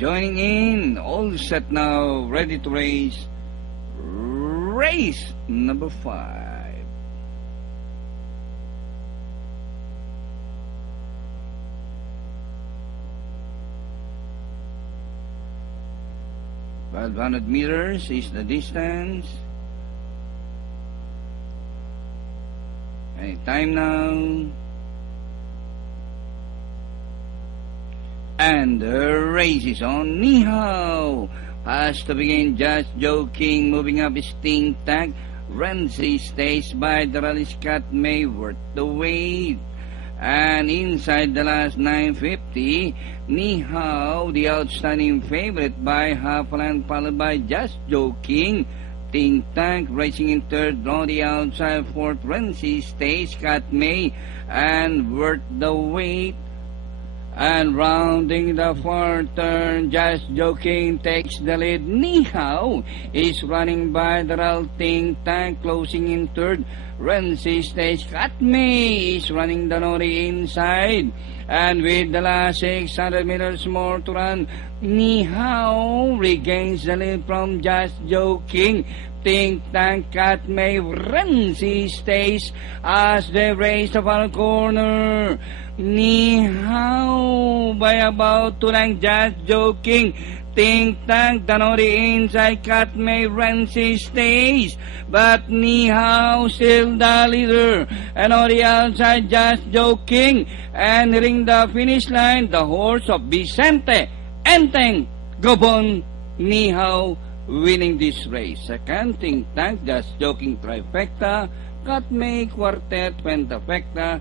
joining in. All set now, ready to race. Race number 5. About 100 meters is the distance. Any time now. And the race is on. Ni Hao has to begin. Just Joking, moving up his Ting Tang. Renzi stays by the rally. Scott May worth the wait. And inside the last 950, Ni Hao, the outstanding favorite by half a length, followed by Just Joking. Ting Tang racing in third, on the outside fourth. Renzi stays, Scott May, and worth the wait. And rounding the far turn, Just Joking takes the lead. Ni Hao is running by the rail. Ting Tang closing in third. Renzi stays. Katme is running the Nori inside. And with the last 600 meters more to run, Ni Hao regains the lead from Just Joking. Ting Tang, Katme, Renzi stays as they race the final corner. Ni Hao by about 2 lengths, Just Joking. Ting Tang, Danori inside, Katme, Renzi stays. But Ni Hao still the leader. And on the outside, Just Joking. And nearing the finish line, the horse of Vicente Enteng Gobon. Ni Hao winning this race. Second, Ting Tang, Just Joking trifecta. Katme, quartet, pentafecta.